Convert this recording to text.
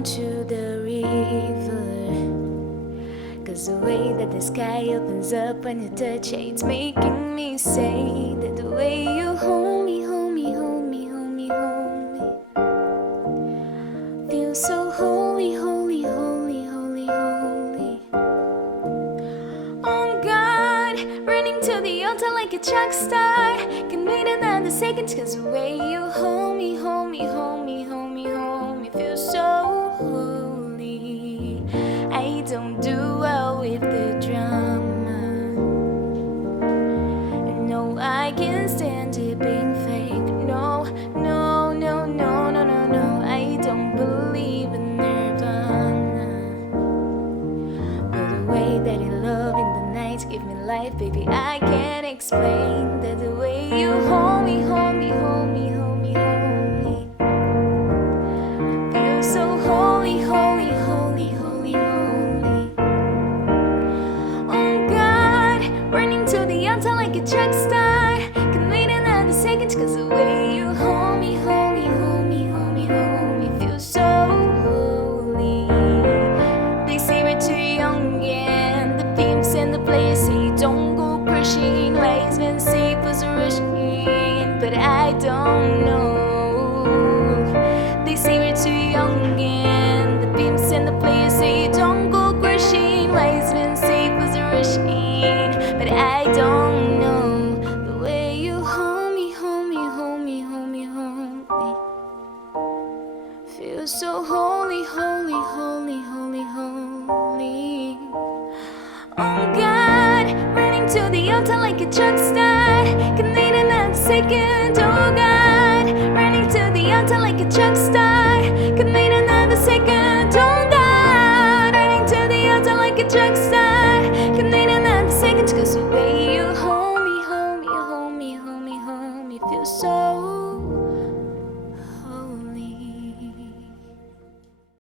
down to the river. Cause the way that the sky opens up when you touch it, it's making me say that the way you hold me, hold me, hold me, hold me, hold me, feels so holy, holy, holy, holy, holy. Oh God, running to the altar like a track star. Can wait another second, cause the way you hold me, hold me, hold me, hold me, hold me, feels so holy. I don't do well with the drama, and no, I can't stand it being fake. No, no, no, no, no, no, no, I don't believe in nirvana. But the way that you love in the night give me life, baby, I can't explain that the way you hold me, hold me, hold me, hold me, hold me, feels so holy, holy, holy, holy, holy. Oh God, running to the altar like a track star. Can wait another second, cause the way you hold me, hold me, hold me, hold me, hold me, feels so holy. They say we're too young, yeah, the pimps and the players say don't go crushing, wise men say was rushing, but I don't know. They say we're too young, and the pimps and the players say don't go crushing, wise men say was rushing, but I don't know. The way you hold me, hold me, hold me, hold me, hold me, feels so holy, holy, holy, holy, holy. Oh God, running to the altar like a track star. Can wait another second. Oh God, running to the altar like a track star. Can wait another second.